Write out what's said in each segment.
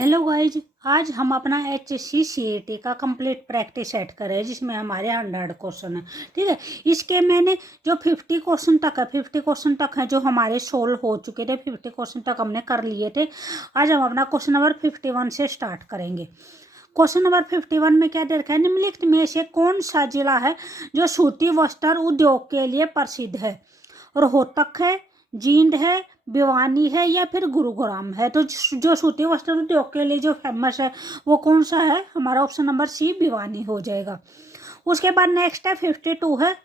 Hello guys, आज हम अपना HSC CAT का कंप्लीट प्रैक्टिस सेट कर रहे हैं जिसमें हमारे 100 क्वेश्चन है। ठीक है, इसके मैंने जो 50 क्वेश्चन तक है 50 क्वेश्चन तक है जो हमारे सोल्व हो चुके थे, 50 क्वेश्चन तक हमने कर लिए थे। आज हम अपना क्वेश्चन नंबर 51 से स्टार्ट करेंगे। क्वेश्चन नंबर 51 में क्या दे रखा है, निम्नलिखित में से कौन सा जिला है जो सूती वस्त्र उद्योग के लिए प्रसिद्ध है? रोहतक है, जींद है, भिवानी है या फिर गुरुग्राम है? तो जो सूती वस्त्र उद्योग के लिए जो फेमस है वो कौन सा है? हमारा ऑप्शन नंबर सी भिवानी हो जाएगा। उसके बाद नेक्स्ट है 52 है,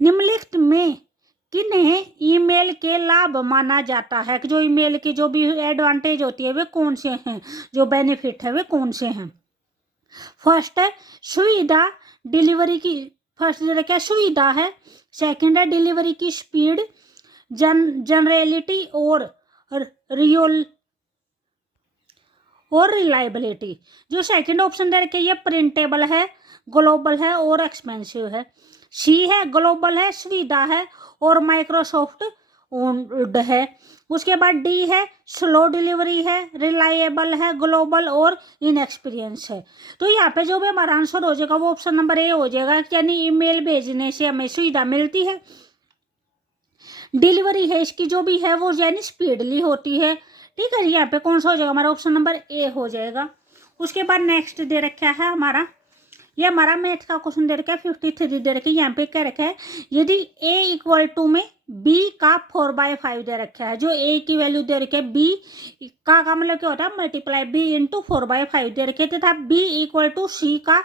निम्नलिखित में किन्हें ईमेल के लाभ माना जाता है? कि जो ईमेल की जो भी एडवांटेज होती है वे कौन से हैं, जो बेनिफिट है वे कौन से हैं? फर्स्ट है सुविधा डिलीवरी की, फर्स्ट क्या सुविधा है। सेकंड है डिलीवरी की स्पीड, जनरलिटी और रियल और रिलायबिलिटी। जो सेकंड ऑप्शन दे रखे ये प्रिंटेबल है, ग्लोबल है और एक्सपेंसिव है। सी है ग्लोबल है, सुविधा है और माइक्रोसॉफ्ट ओन्ड है। उसके बाद डी है स्लो डिलीवरी है, रिलायबल है, ग्लोबल और इनएक्सपीरियंस है। तो यहाँ पे जो भी हमारा आंसर हो जाएगा वो ऑप्शन नंबर ए हो जाएगा, यानी ईमेल भेजने से हमें सुविधा मिलती है। डिलीवरी है इसकी जो भी है वो यानी स्पीडली होती है। ठीक है, यहाँ पे कौन सा हो जाएगा? हमारा ऑप्शन नंबर ए हो जाएगा। उसके बाद नेक्स्ट दे रखा है हमारा, ये हमारा मैथ का क्वेश्चन दे रखा है 53 दे रखा है। यहाँ पे क्या रखा है, यदि a इक्वल टू में b का 4/5 दे रखा है। जो a की वैल्यू दे रखी है b का मतलब क्या होता है, मल्टीप्लाई b इंटू 4/5 दे रखे थे, तथा b इक्वल टू c का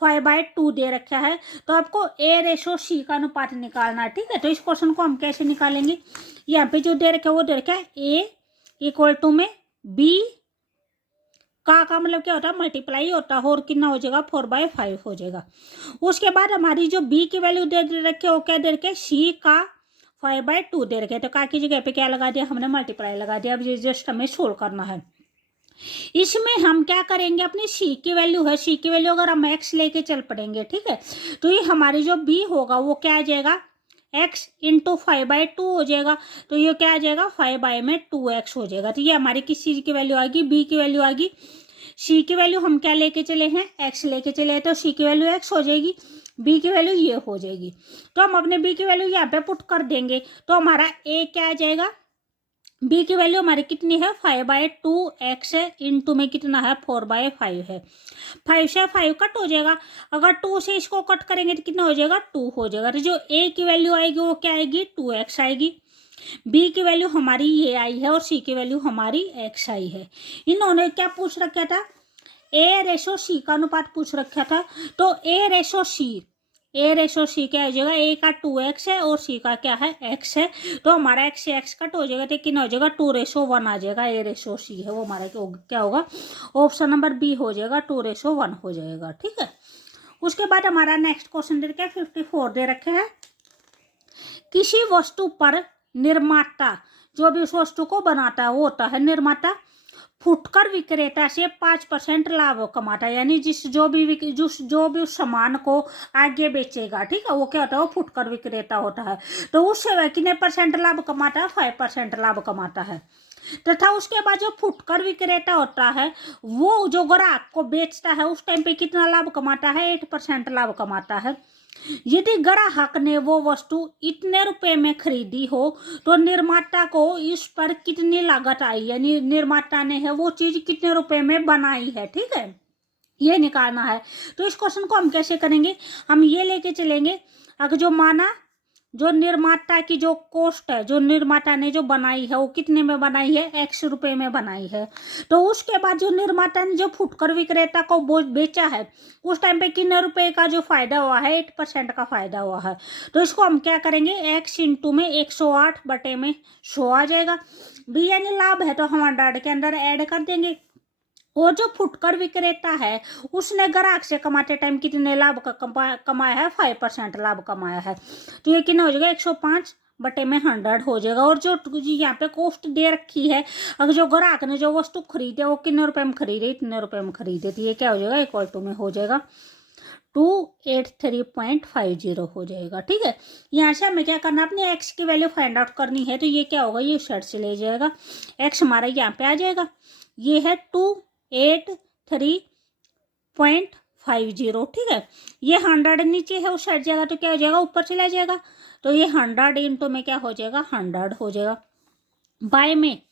5/2 दे रखा है। तो आपको a/c का अनुपात निकालना है। ठीक है, तो इस क्वेश्चन को हम कैसे निकालेंगे? यहाँ पे जो दे रखा है वो दे रखा है a इक्वल टू में b का मतलब क्या होता है, मल्टीप्लाई होता है, और कितना हो जाएगा 4/5 हो जाएगा। उसके बाद हमारी जो b की वैल्यू दे रखे वो क्या दे रखे, c का 5/2 दे रखे। तो का की जगह पे क्या लगा दिया हमने, मल्टीप्लाई लगा दिया। अब ये जस्ट हमें सोल्व करना है। इसमें हम क्या करेंगे, अपनी c की वैल्यू है, c की वैल्यू अगर हम x लेके चल पड़ेंगे, ठीक है, तो ये हमारी जो b होगा वो क्या आ जाएगा, x इंटू 5/2 हो जाएगा। तो ये क्या आ जाएगा, 5/2x हो जाएगा। तो ये हमारी किस चीज की वैल्यू आएगी, b की वैल्यू आएगी। c की वैल्यू हम क्या लेके चले हैं, x लेके चले हैं, तो c की वैल्यू x हो जाएगी, b की वैल्यू ये हो जाएगी। तो हम अपने b की वैल्यू यहाँ पे पुट कर देंगे, तो हमारा a क्या आ जाएगा, b की वैल्यू हमारी कितनी है, 5/2x है, इंटू में कितना है 4/5 है। 5 से 5 कट हो जाएगा, अगर 2 से इसको कट करेंगे तो कितना हो जाएगा, 2 हो जाएगा। तो जो a की वैल्यू आएगी वो क्या आएगी, 2x आएगी। b की वैल्यू हमारी ये आई है और c की वैल्यू हमारी x आई है। इन्होंने क्या पूछ रखा था, a/c का अनुपात पूछ रखा था। तो a/c क्या हो जाएगा, a का 2x है और c का क्या है, x है। तो हमारा x से x कट हो जाएगा, तो कितना हो जाएगा, 2/1 आ जाएगा। a/c है वो हमारा क्या होगा, ऑप्शन नंबर बी हो जाएगा, 2/1 हो जाएगा। ठीक है, उसके बाद हमारा नेक्स्ट क्वेश्चन दे रखा है 54 दे रखे हैं, किसी वस्तु पर निर्माता, जो भी उस वस्तु को बनाता है वो होता है निर्माता, फुटकर विक्रेता से 5% लाभ कमाता है। यानी जो भी उस सामान को आगे बेचेगा, ठीक है, वो क्या होता है, वो फुटकर विक्रेता होता है। तो उससे कितने परसेंट लाभ कमाता है, 5% लाभ कमाता है। तथा उसके बाद जो फुटकर विक्रेता होता है वो जो ग्राहक को बेचता है उस टाइम पे कितना लाभ कमाता है, 8% लाभ कमाता है। यदि ग्राहक ने वो वस्तु इतने रुपए में खरीदी हो तो निर्माता को इस पर कितनी लागत आई, यानी निर्माता ने है वो चीज कितने रुपए में बनाई है। ठीक है, ये निकालना है। तो इस क्वेश्चन को हम कैसे करेंगे, हम ये लेके चलेंगे, अगर जो माना जो निर्माता की जो कॉस्ट है, जो निर्माता ने जो बनाई है वो कितने में बनाई है, x रुपए में बनाई है। तो उसके बाद जो निर्माता ने जो फुटकर विक्रेता को बेचा है उस टाइम पे कितने रुपए का जो फायदा हुआ है, 8% का फायदा हुआ है। तो इसको हम क्या करेंगे, x इंटू में 108/100 आ जाएगा। भी यानी लाभ है तो हम 100 के अंदर ऐड कर देंगे। और जो फुटकर विक्रेता है उसने ग्राहक से कमाते टाइम कितने लाभ का कमाया है, 5% लाभ कमाया है। तो ये कितना हो जाएगा, 105/100 हो जाएगा। और जो यहाँ पे कॉस्ट दे रखी है, अगर जो ग्राहक ने जो वस्तु खरीदे वो कितने रुपए में खरीदे, इतने रुपए में खरीदे, तो ये क्या हो जाएगा, इक्वल टू में हो जाएगा 283.50 हो जाएगा। ठीक है, यहाँ से हमें क्या करना है, अपने x की वैल्यू फाइंड आउट करनी है। तो ये क्या होगा, ये साइड से ले जाएगा, x हमारा यहाँ पे आ जाएगा। ये है 283.50, ठीक है। ये 100 नीचे है उस साइड जाएगा तो क्या हो जाएगा, ऊपर चला जाएगा। तो ये 100 इंटू में क्या हो जाएगा, 100 हो जाएगा। बाय में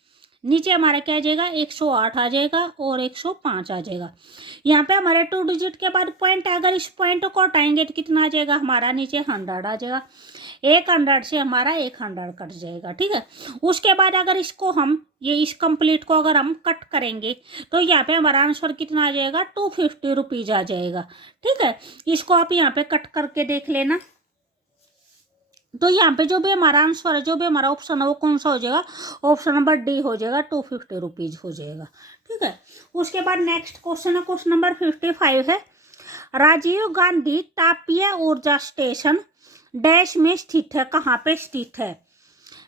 नीचे हमारा क्या आ जाएगा, 108 आ जाएगा और 105 आ जाएगा। यहाँ पे हमारे 2 डिजिट के बाद पॉइंट है, अगर इस पॉइंट को हटाएंगे तो कितना आ जाएगा, हमारा नीचे 100 आ जाएगा। 100 से हमारा 100 कट जाएगा, ठीक है। उसके बाद अगर इसको हम ये इस कंप्लीट को अगर हम कट करेंगे तो यहाँ पे हमारा आंसर कितना आ जाएगा, 250 रुपीज आ जाएगा, ठीक है। इसको आप यहाँ पे कट करके देख लेना। तो यहाँ पे जो भी हमारा आंसर है, जो भी हमारा ऑप्शन है वो कौन सा हो जाएगा, ऑप्शन नंबर डी हो जाएगा, 250 रुपीज हो जाएगा, ठीक है। उसके बाद नेक्स्ट क्वेश्चन है, क्वेश्चन नंबर 55 है। राजीव गांधी तापीय ऊर्जा स्टेशन डैश में स्थित है, कहाँ पे स्थित है,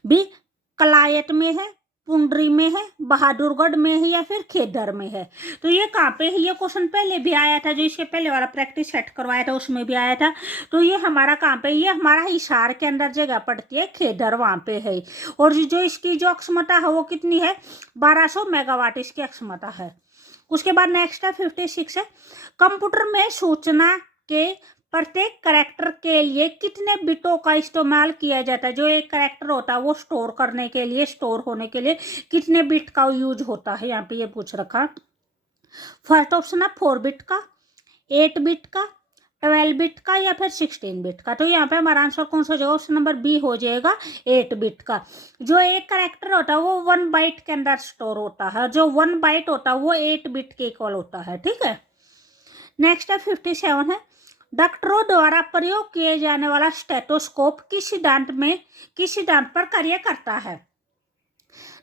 बी कलायत में है, पुंडरी में है, बहादुरगढ़ में है या फिर खेदर में है। तो ये कहाँ पे है, ये क्वेश्चन पहले भी आया था, जो इसके पहले वाला प्रैक्टिस सेट करवाया था उसमें भी आया था। तो ये हमारा कहाँ पे, ये हमारा हिसार के अंदर जगह पड़ती है, खेदर वहाँ पे है। और जो इसकी जो अक्षमता है वो कितनी है, 1200 मेगावाट इसकी अक्षमता है। उसके बाद नेक्स्ट है 56 है। कंप्यूटर में सूचना के प्रत्येक करैक्टर के लिए कितने बिटों का इस्तेमाल किया जाता है। जो एक करैक्टर होता है वो स्टोर करने के लिए, स्टोर होने के लिए कितने बिट का यूज होता है, यहाँ पे ये पूछ रखा। फर्स्ट ऑप्शन है 4 बिट का, 8 बिट का, 12 बिट का या फिर 16 बिट का। तो यहाँ पे हमारा आंसर कौन सा हो जाएगा, ऑप्शन नंबर बी हो जाएगा, 8 बिट का। जो एक करैक्टर होता है वो 1 बाइट के अंदर स्टोर होता है, जो 1 बाइट होता है वो 8 बिट के इक्वल होता है, ठीक है। नेक्स्ट है 57 है। डॉक्टरों द्वारा प्रयोग किए जाने वाला स्टेथोस्कोप किस सिद्धांत पर कार्य करता है,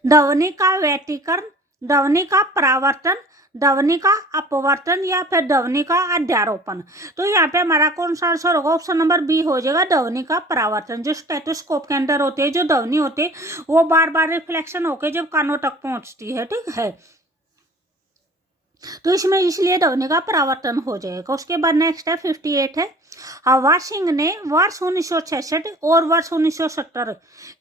ध्वनि का व्यतिकरण, ध्वनि का परावर्तन, ध्वनि का अपवर्तन या फिर ध्वनि का अध्यारोपण। तो यहाँ पे हमारा कौन सा आंसर होगा, ऑप्शन नंबर बी हो जाएगा, ध्वनि का परावर्तन। जो स्टेथोस्कोप के अंदर होते हैं, जो ध्वनि होते हैं वो बार बार रिफ्लेक्शन होकर जब कानों तक पहुंचती है, ठीक है, तो इसमें इसलिए ध्वनि का परावर्तन हो जाएगा। उसके बाद नेक्स्ट है 58 है। हवा सिंह ने वर्ष 1966 और वर्ष 1970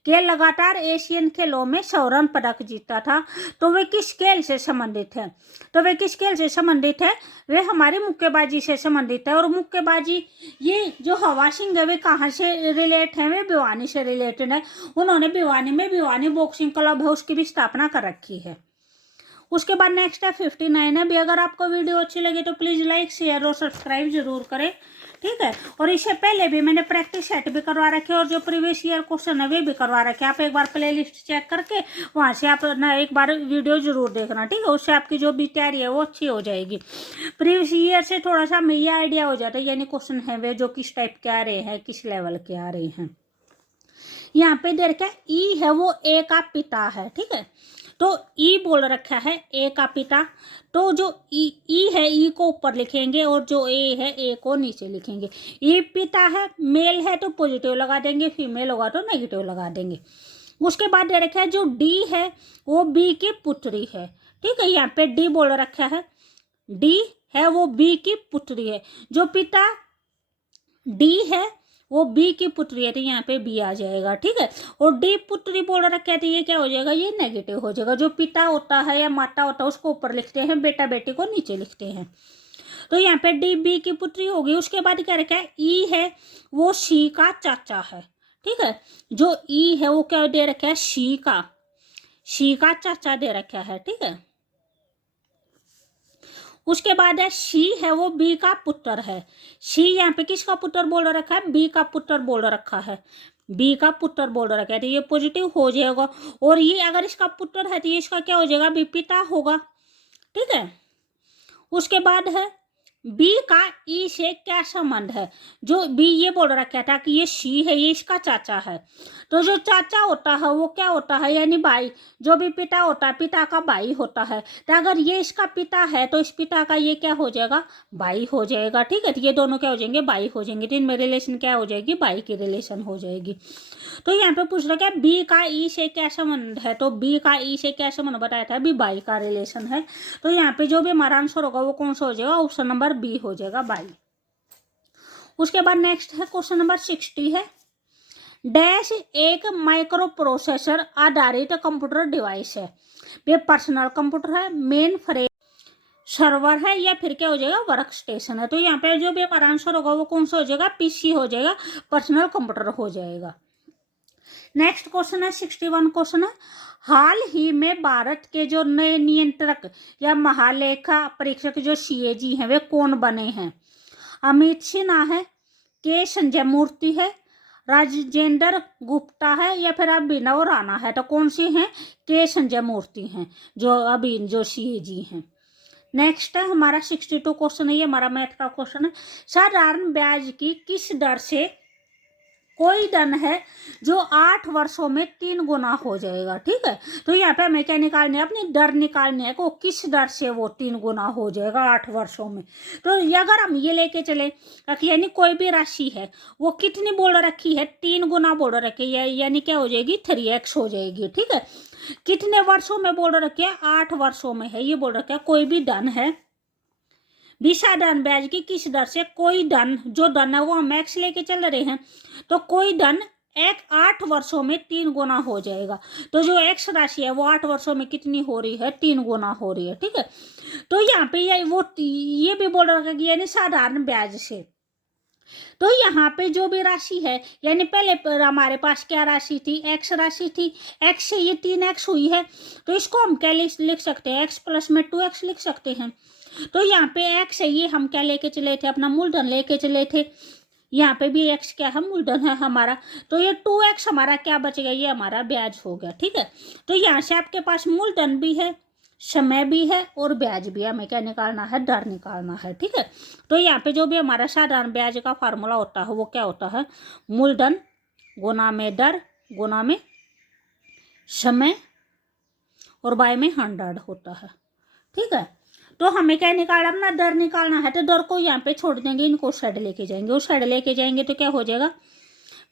के लगातार एशियन खेलों में स्वर्ण पदक जीता था। तो वे किस खेल से संबंधित है, तो वे किस खेल से संबंधित है, वे हमारी मुक्केबाजी से संबंधित है। और मुक्केबाजी, ये जो हवा सिंह है वे कहाँ से रिलेट है, वे भिवानी से रिलेटेड है। उन्होंने भिवानी में भिवानी बॉक्सिंग क्लब है उसकी भी स्थापना कर रखी है। उसके बाद नेक्स्ट है 59 है। भी अगर आपको वीडियो अच्छी लगे तो प्लीज़ लाइक, शेयर और सब्सक्राइब जरूर करें, ठीक है। और इससे पहले भी मैंने प्रैक्टिस सेट भी करवा रखे और जो प्रीवियस ईयर क्वेश्चन है वे भी करवा रखे। आप एक बार प्लेलिस्ट चेक करके वहाँ से आप ना एक बार वीडियो जरूर देखना, ठीक है। उससे आपकी जो भी तैयारी है वो अच्छी हो जाएगी। प्रीवियस ईयर से थोड़ा सा हमें ये आइडिया हो जाता है, यानी क्वेश्चन है वे जो किस टाइप के आ रहे हैं, किस लेवल के आ रहे हैं। यहाँ पे देख के ई है वो ए का पिता है, ठीक है। तो ई बोल रखा है ए का पिता, तो जो ई है ई को ऊपर लिखेंगे और जो ए है ए को नीचे लिखेंगे। ई पिता है, मेल है तो पॉजिटिव लगा देंगे, फीमेल होगा तो नेगेटिव लगा देंगे। उसके बाद दे रखा है जो डी है वो बी की पुत्री है, ठीक है। यहाँ पे डी बोल रखा है, डी है वो बी की पुत्री है। जो पिता डी है वो बी की पुत्री है, तो यहाँ पे बी आ जाएगा, ठीक है। और डी पुत्री बोल रखा है तो ये क्या हो जाएगा, ये नेगेटिव हो जाएगा। जो पिता होता है या माता होता है उसको ऊपर लिखते हैं, बेटा बेटी को नीचे लिखते हैं। तो यहाँ पे डी बी की पुत्री होगी। उसके बाद क्या रखा है, ई है वो सी का चाचा है, ठीक है। जो ई है वो क्या दे रखा है, सी का चाचा दे रखा है, ठीक है। उसके बाद है सी है वो बी का पुत्र है। सी यहाँ पे किसका पुत्र बोल रखा है, बी का पुत्र बोल रखा है, बी का पुत्र बोल रखा है, तो ये पॉजिटिव हो जाएगा। और ये अगर इसका पुत्र है तो ये इसका क्या हो जाएगा, बी पिता होगा, ठीक है। उसके बाद है बी का ई से क्या संबंध है। जो बी ये बोल रखा था कि ये सी है, ये इसका चाचा है, तो जो चाचा होता है वो क्या होता है, यानी भाई। जो भी पिता होता है पिता का भाई होता है, तो अगर ये इसका पिता है तो इस पिता का ये क्या हो जाएगा, भाई हो जाएगा, ठीक है। तो ये दोनों क्या हो जाएंगे, भाई हो जाएंगे। तो इनमें रिलेशन क्या हो जाएगी, भाई की रिलेशन हो जाएगी। तो यहाँ पे पूछ रखा है बी का ई से क्या संबंध है, तो बी का ई से क्या संबंध बताया था, बी भाई का रिलेशन है। तो यहाँ पे जो भी हमारा आंसर होगा वो कौन सा हो जाएगा, ऑप्शन नंबर बी हो जाएगा, भाई। उसके बाद नेक्स्ट है क्वेश्चन नंबर 60 है। डैश एक माइक्रो प्रोसेसर आधारित कंप्यूटर डिवाइस है। ये पर्सनल कंप्यूटर है, मेन फ्रेम सर्वर है, या फिर क्या हो जाएगा वर्क स्टेशन है। तो यहाँ पे जो भी हमारा आंसर होगा वो कौन सा हो जाएगा, पीसी हो जाएगा, पर्सनल कंप्यूटर हो जाएगा। नेक्स्ट क्वेश्चन है 61 क्वेश्चन है, हाल ही में भारत के जो नए नियंत्रक या महालेखा परीक्षक जो सीएजी हैं वे कौन बने हैं। अमित सिन्हा है, के संजय मूर्ति है, राजेंद्र गुप्ता है, या फिर अभिनव राणा है। तो कौन सी हैं, के संजय मूर्ति हैं जो अभी जो सीएजी हैं। नेक्स्ट है हमारा 62 क्वेश्चन है, ये हमारा मैथ का क्वेश्चन है, साधारण ब्याज की किस दर से कोई धन है जो 8 वर्षों में 3 गुना हो जाएगा। ठीक है, तो यहाँ पे हमें क्या निकालनी है, अपनी दर निकालनी है को किस दर से वो 3 गुना हो जाएगा 8 वर्षों में। तो अगर हम ये लेके चले यानी कोई भी राशि है वो कितनी बोल रखी है, 3 गुना बोल रखी है, यानी क्या हो जाएगी 3x हो जाएगी। ठीक है, कितने वर्षों में बोल रखी है, 8 वर्षों में है, ये बोल रखा है। कोई भी धन है विसाधन ब्याज की किस दर से कोई धन, जो धन है वो हम x लेके चल रहे हैं, तो कोई धन 8 वर्षों में 3 गुना हो जाएगा। तो जो x राशि है वो 8 वर्षों में कितनी हो रही है, 3 गुना हो रही है। ठीक है, तो यहाँ पे ये भी बोल रखा है यानी साधारण ब्याज से। तो यहाँ पे जो भी राशि है, यानी पहले हमारे पास क्या राशि थी, x राशि थी, x से ये 3x हुई है, तो इसको हम क्या लिख सकते हैं, x प्लस में 2x लिख सकते हैं। तो यहाँ पे x है, ये हम क्या लेके चले थे, अपना मूलधन लेके चले थे। यहाँ पे भी x क्या है, मूलधन है हमारा, तो ये 2x हमारा क्या बच गया, ये हमारा ब्याज हो गया। ठीक है, तो यहाँ से आपके पास मूलधन भी है, समय भी है और ब्याज भी है, हमें क्या निकालना है, दर निकालना है। ठीक है, तो यहाँ पे जो भी हमारा साधारण ब्याज का फार्मूला होता है वो क्या होता है, मूलधन गुना में दर गुना में समय और बाय में 100 होता है। ठीक है, तो हमें क्या निकालना, अपना दर निकालना है, तो दर को यहाँ पे छोड़ देंगे, इनको साइड लेके जाएंगे, उस साइड लेके जाएंगे तो क्या हो जाएगा,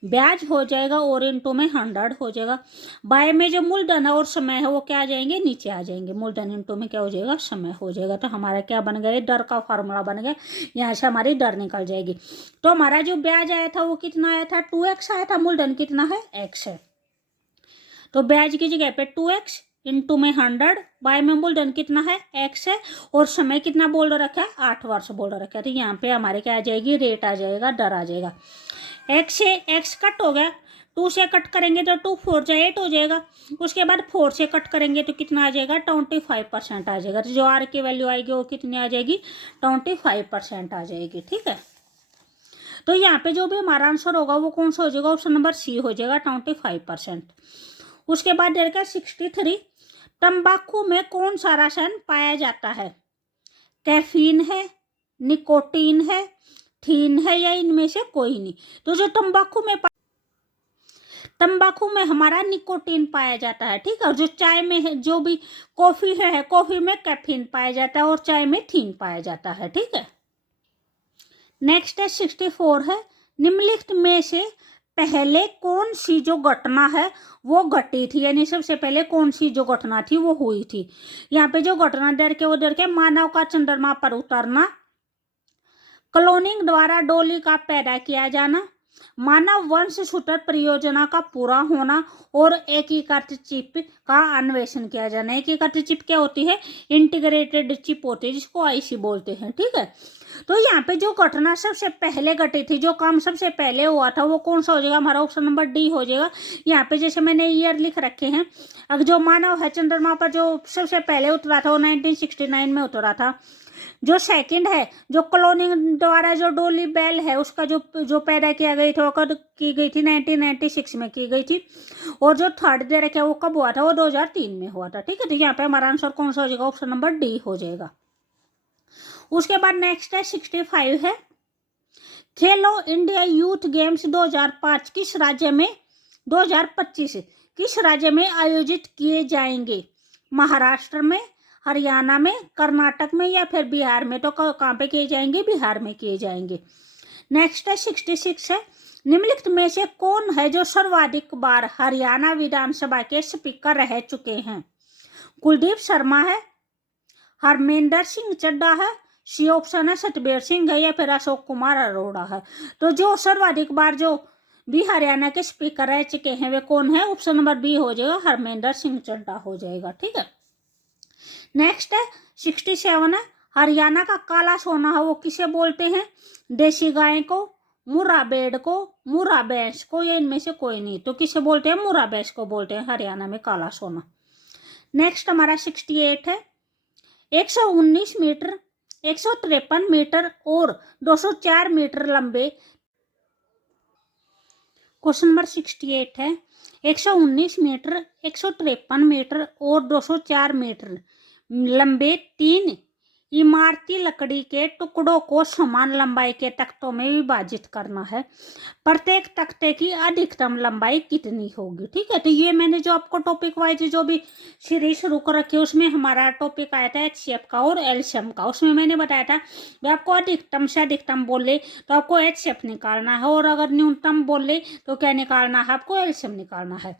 ब्याज हो जाएगा और इनटू में 100 हो जाएगा। बाय में जो मूलधन है और समय है वो क्या आ जाएंगे, नीचे आ जाएंगे, मूलधन इनटू में क्या हो जाएगा, समय हो जाएगा। तो हमारा क्या बन गया, दर का फार्मूला बन गया, यहाँ से हमारी दर निकल जाएगी। तो हमारा जो ब्याज आया था वो कितना आया था, 2x आया था, मूलधन कितना है, x है, तो ब्याज की जगह पे 2x इनटू में 100, बाय में मूलधन कितना है, x है, और समय कितना बोल रखा है, 8 वर्ष बोल रखा है। तो यहाँ पे हमारे क्या आ जाएगी, रेट आ जाएगा, दर आ जाएगा। x से x कट हो गया, 2 से कट करेंगे तो 2 4 जा 8 हो जाएगा, उसके बाद 4 से कट करेंगे तो कितना आ जाएगा, 25% आ जाएगा। तो जो r की वैल्यू आएगी वो कितनी आ जाएगी, 25% आ जाएगी। ठीक है, तो यहाँ पे जो भी हमारा आंसर होगा वो कौन सा हो जाएगा, ऑप्शन नंबर सी हो जाएगा, 25%। उसके बाद देखा 63, तंबाकू में कौन सा रसायन पाया जाता है, कैफीन है, निकोटीन है, थीन है, या इनमें से कोई नहीं। तो जो तंबाकू में हमारा निकोटीन पाया जाता है। ठीक है, और जो चाय में है, जो भी कॉफी है, कॉफी में कैफीन पाया जाता है और चाय में थीन पाया जाता है। ठीक है, नेक्स्ट है 64 है, निम्नलिखित में से पहले कौन सी जो घटना है वो घटी थी, यानी सबसे पहले कौन सी जो घटना थी वो हुई थी। यहाँ पे जो घटना दर के मानव का चंद्रमा पर उतरना, क्लोनिंग द्वारा डोली का पैदा किया जाना, मानव वंश छूटर परियोजना का पूरा होना और एकीकृत चिप का अन्वेषण किया जाना। एकीकृत चिप क्या होती है, इंटीग्रेटेड चिप होती है, जिसको आईसी बोलते हैं। ठीक है, तो यहाँ पे जो घटना सबसे पहले घटी थी, जो काम सबसे पहले हुआ था वो कौन सा हो जाएगा, हमारा ऑप्शन नंबर डी हो जाएगा। यहाँ पे जैसे मैंने ईयर लिख रखे हैं, अब जो मानव है चंद्रमा पर जो सबसे पहले उतरा था वो 1969 में उतरा था। जो सेकंड है, जो क्लोनिंग द्वारा जो डोली बेल है उसका जो पैदा किया गई थी वो कब की गई थी, 1996 में की गई थी। और जो थर्ड दे रखा है वो कब हुआ था, वो 2003 में हुआ था। ठीक है, तो यहाँ पे हमारा आंसर कौन सा हो जाएगा, ऑप्शन नंबर डी हो जाएगा। उसके बाद नेक्स्ट है 65 है, खेलो इंडिया यूथ गेम्स 2005 किस राज्य में 2025 किस राज्य में आयोजित किए जाएंगे, महाराष्ट्र में, हरियाणा में, कर्नाटक में, या फिर बिहार में। तो कहाँ पे किए जाएंगे, बिहार में किए जाएंगे। नेक्स्ट है 66 है, निम्नलिखित में से कौन है जो सर्वाधिक बार हरियाणा विधानसभा के स्पीकर रह चुके हैं, कुलदीप शर्मा है, हरमेंद्र सिंह चड्ढा है, सी ऑप्शन है सतबीर सिंह है, या फिर अशोक कुमार अरोड़ा है। तो जो सर्वाधिक बार जो बी हरियाणा के स्पीकर रह चुके हैं वे कौन है? ऑप्शन नंबर बी हो जाएगा हरमेंद्र सिंह चड्ढा हो जाएगा। ठीक है, नेक्स्ट है 67 है, हरियाणा का काला सोना है वो किसे बोलते हैं? देसी गाय को, मुर्रा भेड़ को, मुर्रा भैंस को, या इनमें से कोई नहीं। तो किसे बोलते हैं? मुर्रा भैंस को बोलते हैं हरियाणा में काला सोना। नेक्स्ट हमारा 68 है, 119 मीटर, 153 मीटर और 204 मीटर लंबे। क्वेश्चन नंबर 68 है, 119 मीटर, 153 मीटर और 204 मीटर लंबे 3 इमारती लकड़ी के टुकड़ों को समान लंबाई के तख्तों में विभाजित करना है। प्रत्येक तख्ते की अधिकतम लंबाई कितनी होगी? ठीक है, तो ये मैंने जो आपको टॉपिक वाइज जो भी सीरीज शुरू कर रखी है उसमें हमारा टॉपिक आया था एचसीएफ का और एलसीएम का। उसमें मैंने बताया था कि आपको अधिकतम से अधिकतम बोले तो आपको एचसीएफ निकालना है, और अगर न्यूनतम बोले तो क्या निकालना है? आपको एलसीएम निकालना है।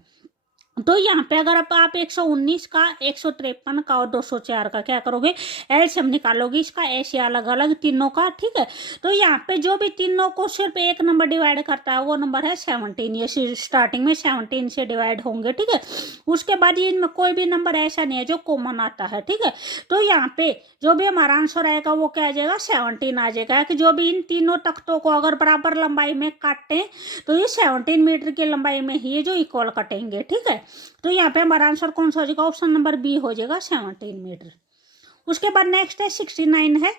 तो यहाँ पे अगर आप 119 का, 153 का और 204 का क्या करोगे? एलसीएम निकालोगे इसका, ऐसे अलग अलग तीनों का। ठीक है, तो यहाँ पे जो भी तीनों को सिर्फ एक नंबर डिवाइड करता है वो नंबर है 17। ये स्टार्टिंग में 17 से डिवाइड होंगे। ठीक है, उसके बाद ये इनमें कोई भी नंबर ऐसा नहीं है जो कॉमन आता है। ठीक है, तो यहाँ पे जो भी हमारा आंसर आएगा वो क्या आ जाएगा? 17 आ जाएगा, कि जो भी इन तीनों तख्तों को अगर बराबर लंबाई में काटें तो ये 17 मीटर की लंबाई में ही जो इक्वल कटेंगे। ठीक है, तो यहाँ पे हमारा आंसर कौन सा हो जाएगा? ऑप्शन नंबर बी हो जाएगा 17 मीटर। उसके बाद नेक्स्ट है 69 है,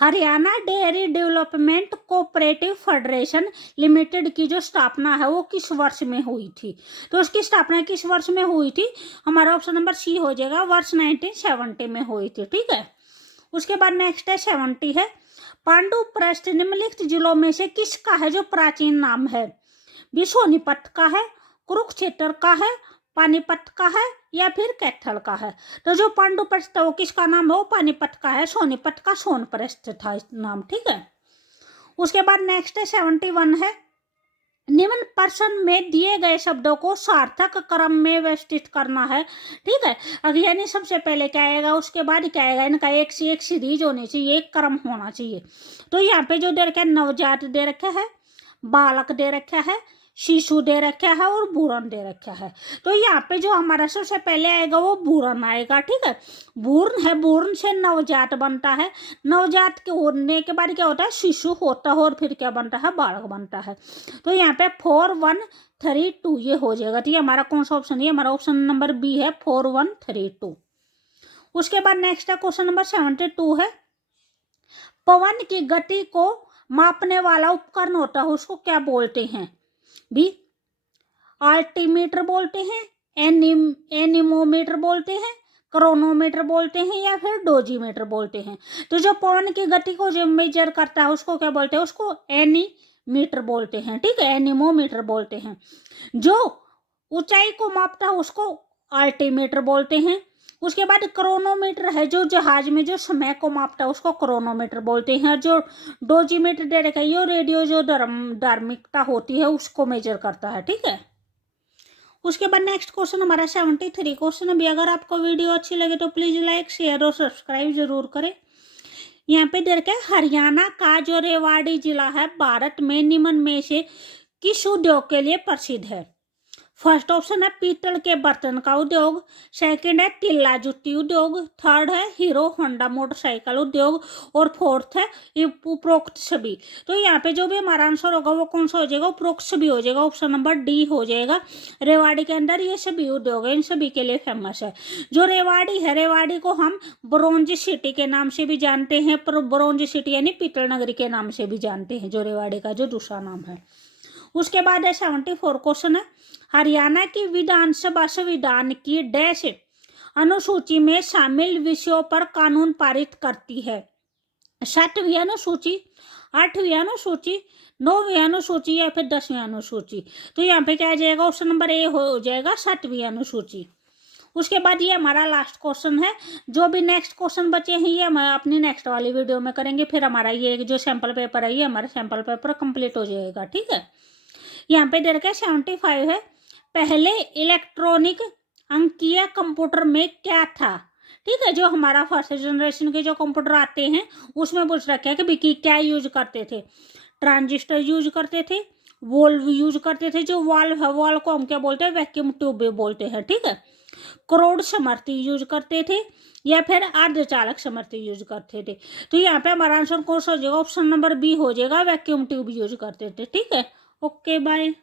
Haryana dairy development cooperative federation limited की जो स्थापना है वो किस वर्ष में हुई थी? तो उसकी स्थापना किस वर्ष में हुई थी? हमारा ऑप्शन नंबर सी हो जाएगा, वर्ष 1970 में हुई थी। ठीक है, उसके बाद नेक्स्ट है 70 है, पांडुप्रस्थ निम्नलिखित जिलों में से किसका है जो प्राचीन नाम है? भी सोनीपत का है, कुरुक्षेत्र का है, पानीपत का है, या फिर कैथल का है? तो जो पांडुप्रस्थ वो किसका नाम है? वो पानीपत का है, सोनीपत का सोनप्रस्थ था नाम। ठीक है, उसके बाद नेक्स्ट है 71 है, निम्न प्रश्न में दिए गए शब्दों को सार्थक क्रम में व्यवस्थित करना है। ठीक है, अगर यानी सबसे पहले क्या आएगा उसके बाद क्या आएगा, इनका एक से एक सीरीज होनी चाहिए, एक क्रम होना चाहिए। तो यहाँ पे जो दे रखा है नवजात दे रखा है, बालक दे रखा है, शिशु दे रखा है और भूरण दे रखा है। तो यहाँ पे जो हमारा सबसे पहले आएगा वो भूरण आएगा। ठीक है, भूर्ण है, भूर्ण से नवजात बनता है, नवजात के होने के बाद क्या होता है? शिशु होता है, और फिर क्या बनता है? बालक बनता है। तो यहाँ पे 4 1 3 2 ये हो जाएगा। तो ये हमारा कौन सा ऑप्शन है? हमारा ऑप्शन नंबर बी है, 4 1 3 2। उसके बाद नेक्स्ट है क्वेश्चन नंबर 72 है, पवन की गति को मापने वाला उपकरण होता है उसको क्या बोलते हैं? भी आल्टीमीटर बोलते हैं, एनीमोमीटर बोलते हैं, क्रोनोमीटर बोलते हैं, या फिर डोजीमीटर बोलते हैं? तो जो पवन की गति को जो मेजर करता है उसको क्या बोलते हैं? उसको एनीमीटर बोलते हैं। ठीक है, एनीमोमीटर बोलते हैं। जो ऊंचाई को मापता है उसको अल्टीमीटर बोलते हैं। उसके बाद क्रोनोमीटर है, जो जहाज में जो समय को मापता है उसको क्रोनोमीटर बोलते हैं। जो डोजीमीटर दे रखा है ये रेडियो जो धार्मिकता होती है उसको मेजर करता है। ठीक है, उसके बाद नेक्स्ट क्वेश्चन हमारा 73 क्वेश्चन है। भी अगर आपको वीडियो अच्छी लगे तो प्लीज लाइक शेयर और सब्सक्राइब जरूर करें। यहाँ पे दे रखा है हरियाणा का जो रेवाड़ी जिला है भारत में निम्न में से किस उद्योग के लिए प्रसिद्ध है? फर्स्ट ऑप्शन है पीतल के बर्तन का उद्योग, सेकंड है तिल्ला जुट्टी उद्योग, थर्ड है हीरो होंडा मोटरसाइकिल उद्योग, और फोर्थ है उपरोक्त सभी। तो यहाँ पे जो भी हमारा आंसर होगा वो कौन सा हो जाएगा? उपरोक्त सभी हो जाएगा, ऑप्शन नंबर डी हो जाएगा। रेवाड़ी के अंदर ये सभी उद्योग है, इन सभी के लिए फेमस है। जो रेवाड़ी है, रेवाड़ी को हम ब्रोंज सिटी के नाम से भी जानते हैं, पर ब्रोंज सिटी यानी पीतल नगरी के नाम से भी जानते हैं, जो रेवाड़ी का जो दूसरा नाम है। उसके बाद है 74 क्वेश्चन है, हरियाणा की विधानसभा संविधान की डैश अनुसूची में शामिल विषयों पर कानून पारित करती है? 7वीं अनुसूची, 8वीं अनुसूची, 9वीं अनुसूची, या फिर 10वीं अनुसूची? तो यहाँ पे क्या आ जाएगा? ऑप्शन नंबर ए हो जाएगा 7वीं अनुसूची। उसके बाद ये हमारा लास्ट क्वेश्चन है। जो भी नेक्स्ट क्वेश्चन बचे हैं ये हम अपनी नेक्स्ट वाली वीडियो में करेंगे, फिर हमारा ये जो सैंपल पेपर है ये हमारा सैंपल पेपर कंप्लीट हो जाएगा। ठीक है, यहाँ पे दे रखा है 75 है, पहले इलेक्ट्रॉनिक अंकीय कंप्यूटर में क्या था? ठीक है, जो हमारा फर्स्ट जनरेशन के जो कंप्यूटर आते हैं उसमें पूछ रखा है कि क्या यूज करते थे? ट्रांजिस्टर यूज करते थे, वोल्व यूज करते थे, जो वाल्व है वाल्व को हम क्या बोलते हैं, वैक्यूम ट्यूब भी बोलते हैं, ठीक है। करोड़ समर्थी यूज करते थे या फिर अर्धचालक समर्थी यूज करते थे। तो यहाँ पे हमारा आंसर कौन सा हो जाएगा, ऑप्शन नंबर बी हो जाएगा, वैक्यूम ट्यूब यूज करते थे, ठीक है। Okay bye.